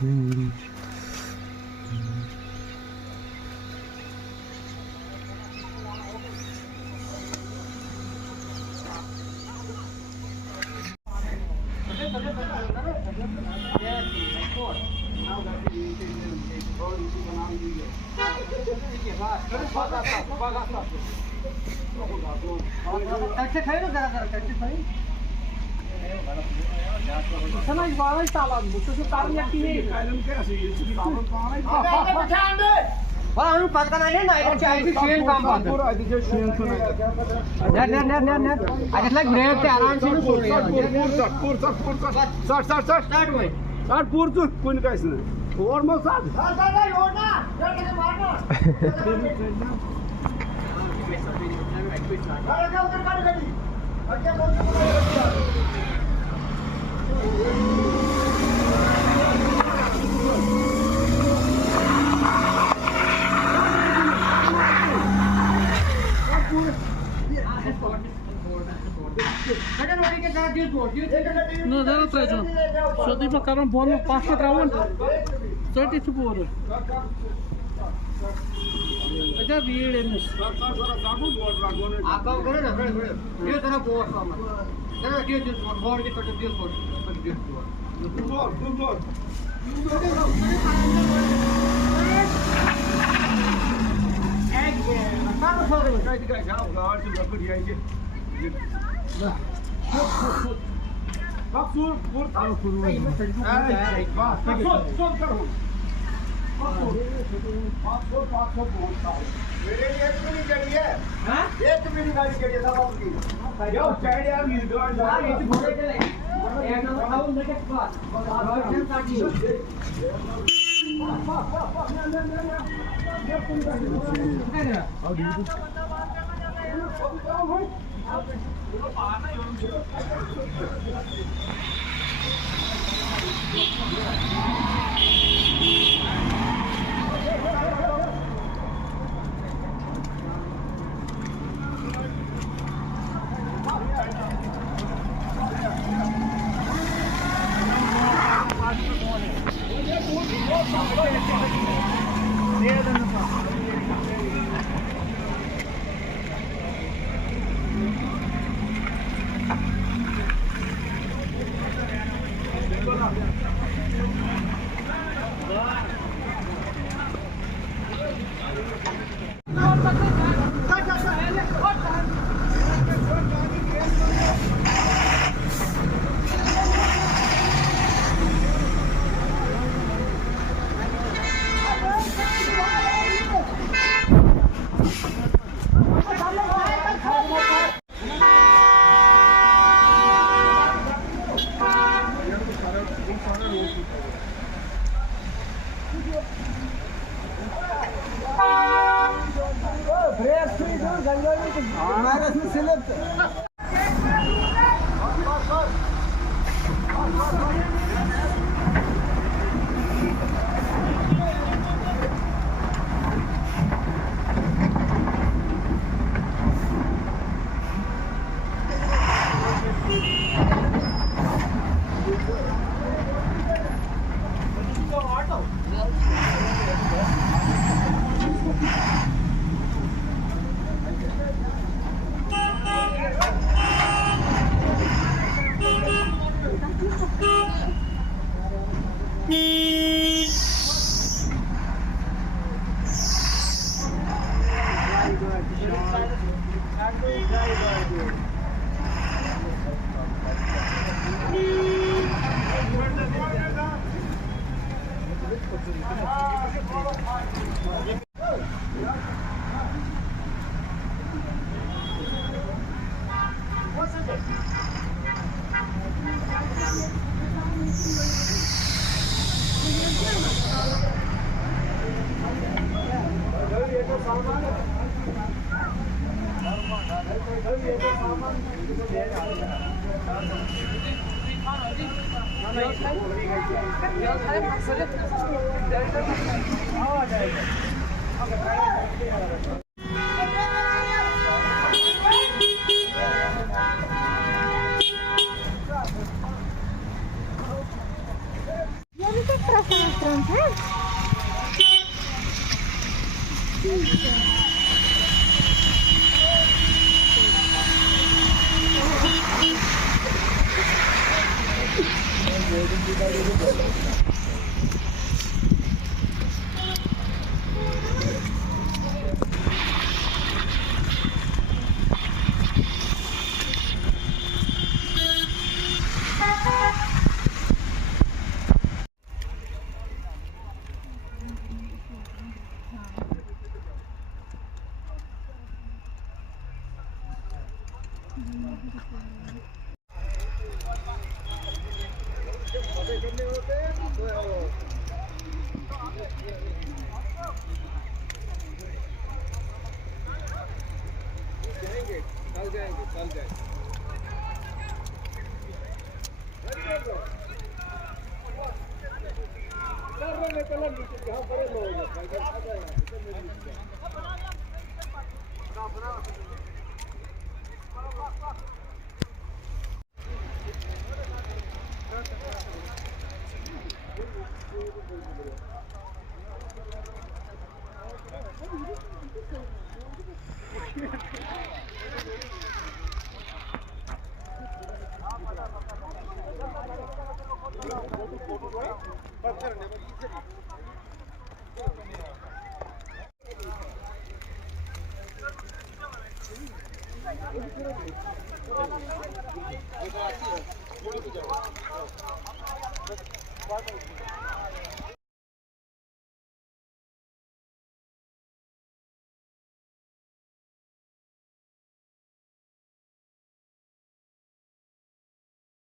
Taxi खाई ना जरा जरा टैक्सी खाई समझ बावल ताला तो जो कारण लगती है कायदम के ऐसे ये साबुन पाना है वाह हम पता नहीं ना इधर चाय की शेन काम बात पूरा इधर शेन तो नहीं नेट आज लाइक ब्रेक से आराम से पूर स्टार्ट हुए स्टार्ट पूर तो कोई नहीं कैसे और मत साथ नहीं और ना जरा कैसे मारना अरे क्या उधर गाड़ी गाड़ी अच्छा बहुत No, dá pra João. Só tem pra caramba bola, passa pra onde? Só tem tipo ouro. अच्छा भीड़ है मिस आपका करे ना बड़े बड़े ये तरह बोर्ड सामान ना ये जो बोर्ड के कट दियो बोर्ड एक ना तो छोड़ दे ट्राई कर जाओ गाड़ से लग गई है बाप सुर पूर तालो शुरू है बात सब करो 500 बोलता हूँ मेरे लिए एक मिनट चढ़ी है हाँ एक मिनट गाड़ी चढ़ी है सब आपकी यो चढ़ यार ये दो ये घोड़े चले एक ना खाओ लेके बात और हम काटी हमारे इसमें सिलेक्ट Bye.